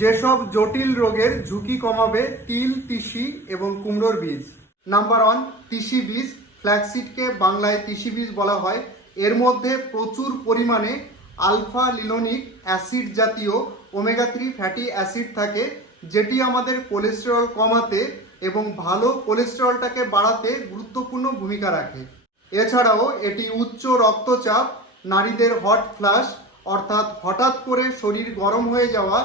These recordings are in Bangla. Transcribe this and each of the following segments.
যেসব জটিল রোগের ঝুঁকি কমাবে তিল, তিসি এবং কুমড়োর বীজ। নাম্বার ওয়ান তিসি বীজ, ফ্ল্যাক্সিডকে বাংলায় তিসি বীজ বলা হয়। এর মধ্যে প্রচুর পরিমাণে আলফা লিলোনিক অ্যাসিড জাতীয় ওমেগা থ্রি ফ্যাটি অ্যাসিড থাকে, যেটি আমাদের কোলেস্টেরল কমাতে এবং ভালো কোলেস্টেরলটাকে বাড়াতে গুরুত্বপূর্ণ ভূমিকা রাখে। এছাড়াও এটি উচ্চ রক্তচাপ, নারীদের হট ফ্লাশ, অর্থাৎ হঠাৎ করে শরীর গরম হয়ে যাওয়া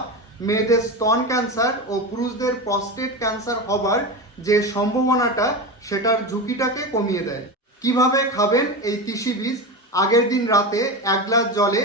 মেয়েদের স্তন ক্যান্সার ও পুরুষদের প্রস্টেট ক্যান্সার হবার যে সম্ভাবনাটা, সেটার ঝুঁকিটাকে কমিয়ে দেয়। কীভাবে খাবেন এই তিসি বীজ? আগের দিন রাতে এক গ্লাস জলে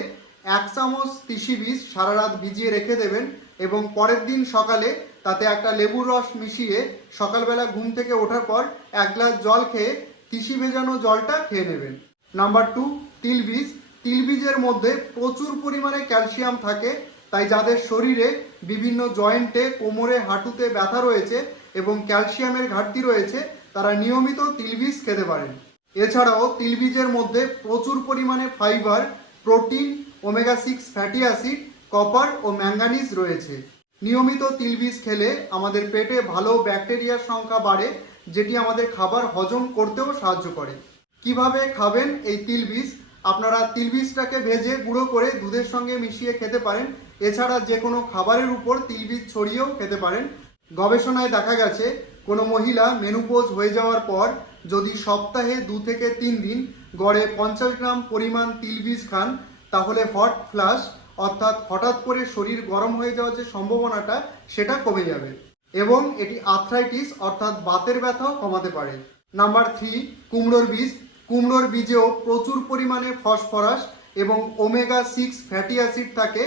এক চামচ তিসি বীজ সারা রাত ভিজিয়ে রেখে দেবেন এবং পরের দিন সকালে তাতে একটা লেবুর রস মিশিয়ে সকালবেলা ঘুম থেকে ওঠার পর এক গ্লাস জল খেয়ে তিসি ভেজানো জলটা খেয়ে নেবেন। নাম্বার টু, তিল বীজ। তিল বীজের মধ্যে প্রচুর পরিমাণে ক্যালসিয়াম থাকে তাই যাদের শরীরে বিভিন্ন জয়েন্টে, কোমরে, হাঁটুতে ব্যথা রয়েছে এবং ক্যালসিয়ামের ঘাটতি রয়েছে, তারা নিয়মিত তিল বীজ খেতে পারেন। এছাড়াও তিল বীজের মধ্যে প্রচুর পরিমাণে fibre, protein, omega six fatty acid, copper ও ম্যাঙ্গানিজ রয়েছে। নিয়মিত তিল বীজ খেলে আমাদের পেটে ভালো ব্যাকটেরিয়ার সংখ্যা বাড়ে, যেটি আমাদের খাবার হজম করতেও সাহায্য করে। কীভাবে খাবেন এই তিল বীজ আপনারা তিল বীজটাকে ভেজে গুঁড়ো করে দুধের সঙ্গে মিশিয়ে খেতে পারেন। এছাড়া যে কোনো খাবারের উপর তিল বীজ ছড়িয়েও খেতে পারেন। গবেষণায় দেখা গেছে, কোনো মহিলা মেনুপোজ হয়ে যাওয়ার পর যদি সপ্তাহে দু থেকে তিন দিন গড়ে পঞ্চাশ গ্রাম পরিমাণ তিল বীজ খান, তাহলে হট ফ্লাশ, অর্থাৎ হঠাৎ করে শরীর গরম হয়ে যাওয়ার যে সম্ভাবনাটা, সেটা কমে যাবে। এবং এটি আর্থ্রাইটিস অর্থাৎ বাতের ব্যথাও কমাতে পারে। নাম্বার থ্রি, কুমড়োর বীজ কুমড়োর বীজেও প্রচুর পরিমাণে ফসফরাস এবং ওমেগা সিক্স ফ্যাটি অ্যাসিড থাকে,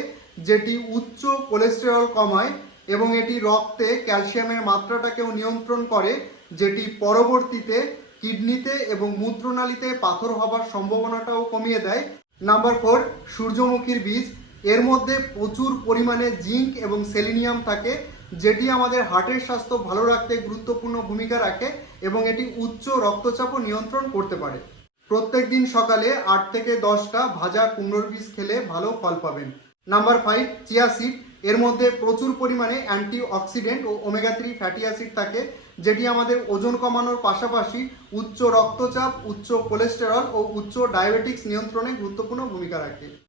যেটি উচ্চ কোলেস্টেরল কমায় এবং এটি রক্তে ক্যালসিয়ামের মাত্রাটাকেও নিয়ন্ত্রণ করে, যেটি পরবর্তীতে কিডনিতে এবং মূত্রনালীতে পাথর হবার সম্ভাবনাটাও কমিয়ে দেয়। নাম্বার ফোর, সূর্যমুখীর বীজ। এর মধ্যে প্রচুর পরিমাণে জিঙ্ক এবং সেলিনিয়াম থাকে যেটি আমাদের হার্টের স্বাস্থ্য ভালো রাখতে গুরুত্বপূর্ণ ভূমিকা রাখে এবং এটি উচ্চ রক্তচাপও নিয়ন্ত্রণ করতে পারে। প্রত্যেক দিন সকালে আট থেকে দশটা ভাজা কুমড়োর বীজ খেলে ভালো ফল পাবেন। Number five, chia seed. এর মধ্যে প্রচুর পরিমাণে অ্যান্টি অক্সিডেন্ট ও ওমেগা থ্রি ফ্যাটি অ্যাসিড থাকে, যেটি আমাদের ওজন কমানোর পাশাপাশি উচ্চ রক্তচাপ, উচ্চ কোলেস্টেরল ও উচ্চ ডায়াবেটিক্স নিয়ন্ত্রণে গুরুত্বপূর্ণ ভূমিকা রাখে।